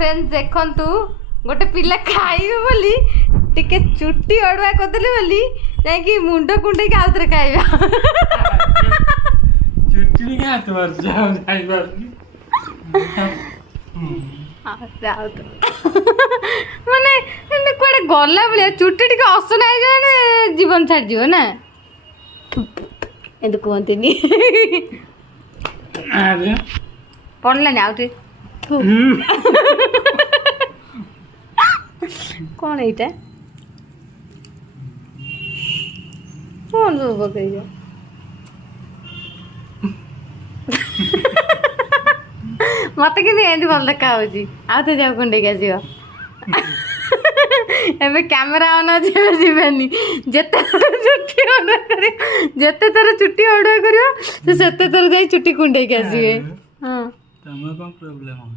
friends देखंतु गोटे पिला खाइबे बोली टिके चुट्टी अडुआ करदेले बोली नहीं कि मुंड कुंडे के आउतरे खाइबा चुट्टी के हाथ मार जाओ जाई बार जाओ तो माने कोड़े गला बलिया चुट्टी टिके असना जाने जीवन छाड़ जीव ना एंद कोंतीनी अरे पड़ला ना आउटे कौन एटा कौन सब पकई मत कि भल देखा आउ तो जाओ कुंडे आस एबे कैमरा ऑन अच्छे जीवानी जेते चुट्टी ऑर्डर कर जेते थर चुट्टी ऑर्डर करियो से सेते थर जाई चुट्टी कुंडे के आसीबे हां तमे कोन प्रॉब्लम हो